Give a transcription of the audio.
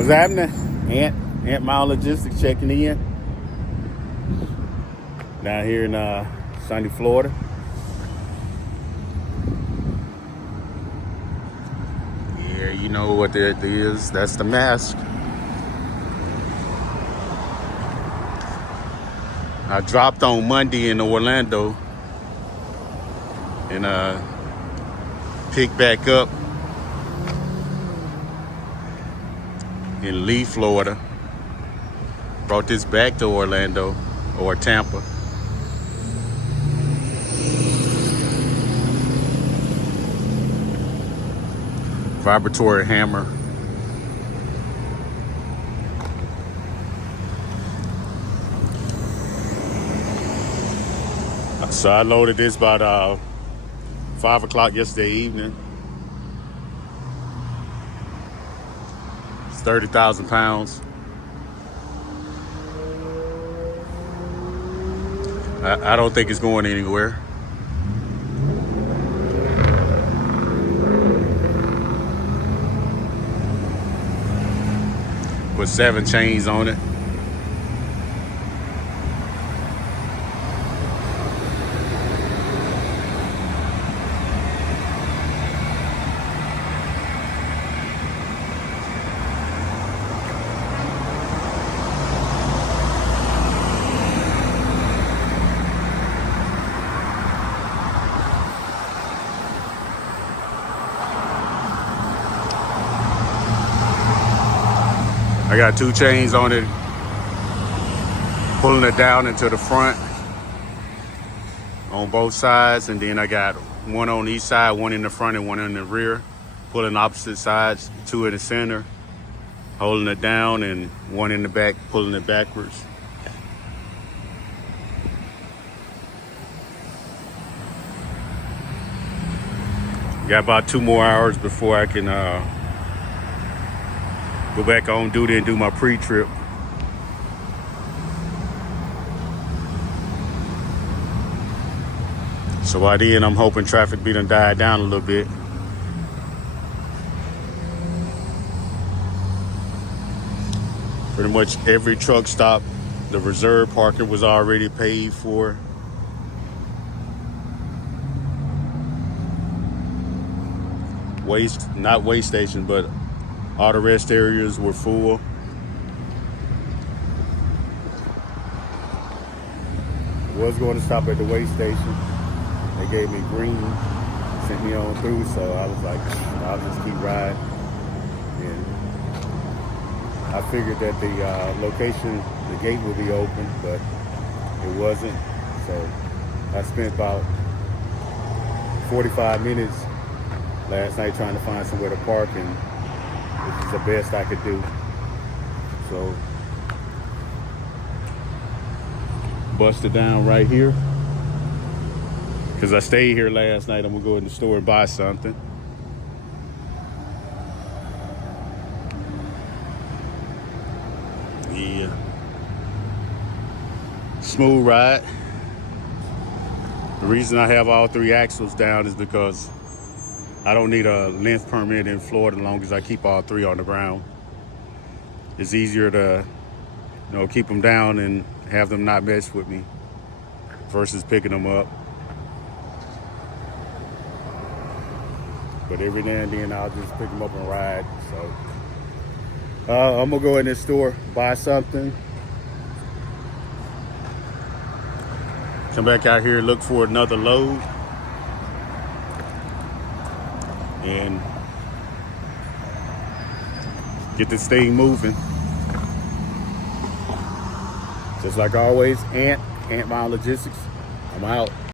What's happening? Ant Mile Logistics checking in. Down here in sunny Florida. Yeah, you know what that is. That's the mask. I dropped on Monday in Orlando and picked back up in Lee, Florida. Brought this back to Orlando or Tampa. Vibratory hammer. So I loaded this about 5 o'clock yesterday evening. It's 30,000 pounds. I don't think it's going anywhere. Put 7 chains on it. I got 2 chains on it, pulling it down into the front on both sides, and then I got 1 on each side, 1 in the front and 1 in the rear, pulling opposite sides, 2 in the center, holding it down, and 1 in the back, pulling it backwards. Got about 2 more hours before I can go back on duty and do my pre-trip. So by then, I'm hoping traffic be done died down a little bit. Pretty much every truck stop, the reserve parking was already paid for. Not waste station, but auto rest areas were full. Was going to stop at the weigh station. They gave me green, sent me on through, so I was like, I'll just keep riding. And I figured that the location, the gate would be open, but it wasn't. So I spent about 45 minutes last night trying to find somewhere to park, and this is the best I could do. So busted down right here. Because I stayed here last night. I'm gonna go in the store and buy something. Yeah. Smooth ride. The reason I have all 3 axles down is because I don't need a length permit in Florida as long as I keep all 3 on the ground. It's easier to, keep them down and have them not mess with me versus picking them up. But every now and then I'll just pick them up and ride. So I'm gonna go in this store, buy something, come back out here, look for another load, and get this thing moving. Just like always, Ant Mile Logistics. I'm out.